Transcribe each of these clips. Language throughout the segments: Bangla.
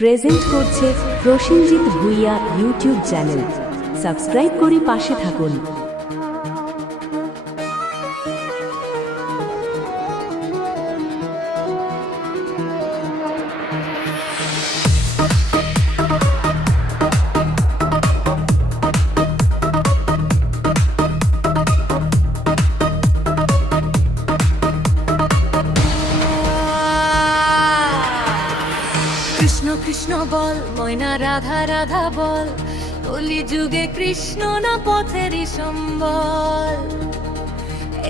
প্রেজেন্ট করছে Prosenjit Bhuiya YouTube channel. Subscribe করে পাশে থাকুন। কৃষ্ণ কৃষ্ণ বল, ময়না রাধা রাধা বল, কলি যুগে কৃষ্ণ না পথেরই সম্বল।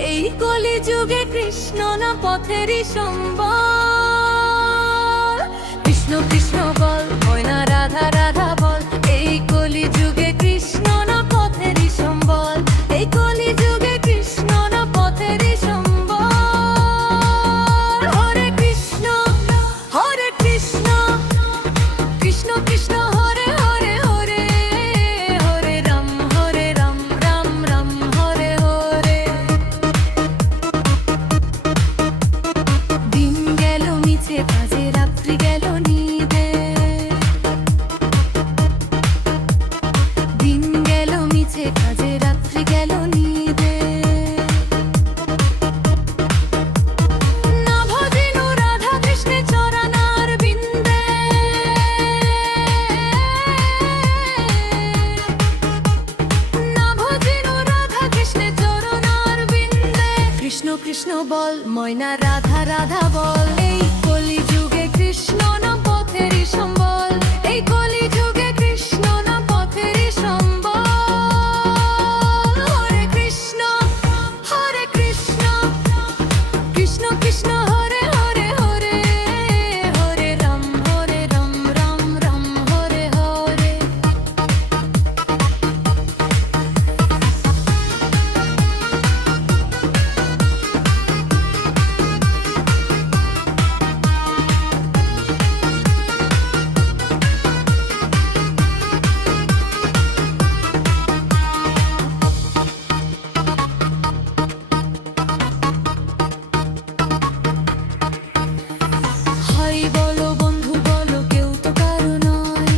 এই কলি যুগে কৃষ্ণ না পথেরই সম্বল। কৃষ্ণ কৃষ্ণ বল, ময়না রাধা রাধা বল, এই কলি যুগে কৃষ্ণ না পথেরই সম্বল। এই কলি যুগে কৃষ্ণ না পথেরই সম্বল। হরে কৃষ্ণ হরে কৃষ্ণ, কৃষ্ণ কৃষ্ণ হরে হরে হরে, হরে রাম রাম রাম হরে হরে। দিন গেল মিছে কাজে, রাত্রি গেল নিদে। দিন গেল মিছে কাজে, রাত্রি গেল নিদে। না ভজিনু রাধা কৃষ্ণে চরণার বিন্দে। না ভজিনু রাধা কৃষ্ণে চরণার বিন্দে। কৃষ্ণ কৃষ্ণ বল, ময়না রাধা রাধা বল, এই কলি যুগে কৃষ্ণ না পথেরই সম্বল। এই কলি যুগে কৃষ্ণ না পথেরই সম্বল। হরে কৃষ্ণ কৃষ্ণ কৃষ্ণ হরে হরে হরে, হরে রাম রাম রাম হরে হরে। হাই বলো বন্ধু বলো, কেউ তো কারো নয়।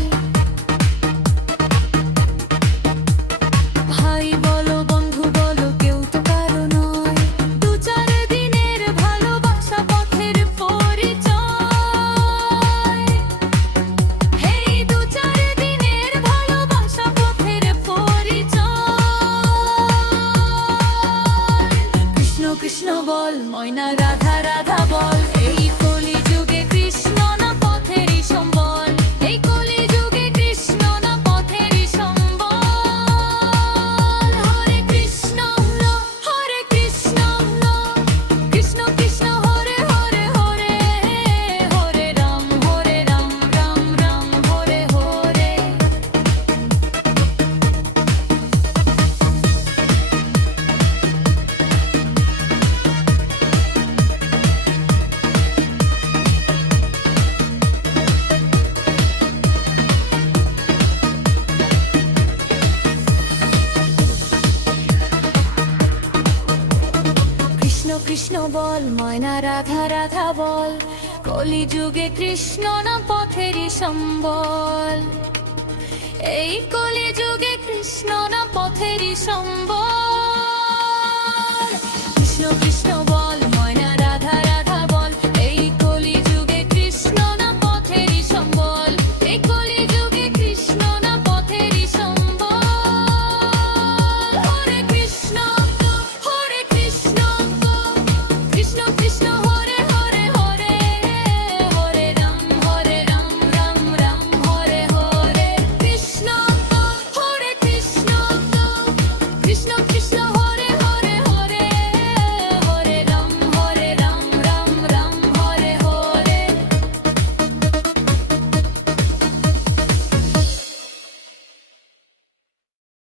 ভাই বলো বন্ধু বলো, কেউ তো কারো নয়। দু চার দিনের ভালোবাসা পথের পরিচয়। হেই দু চার দিনের ভালোবাসা পথের পরিচয়। কৃষ্ণ কৃষ্ণ বল, ময়না রাধা রাধা বল, এই কলি যুগে কৃষ্ণ না পথেরই সম্বল। এই কলি যুগে কৃষ্ণ না পথেরই সম্বল। হরে কৃষ্ণ কৃষ্ণ কৃষ্ণ হরে হরে হরে, হরে রাম রাম রাম হরে হরে। কৃষ্ণ কৃষ্ণ বল, ময়না রাধা রাধা বল, কলি যুগে কৃষ্ণ না পথেরই সম্বল। এই কলি যুগে কৃষ্ণ না পথেরই সম্বল। কৃষ্ণ কৃষ্ণ বল।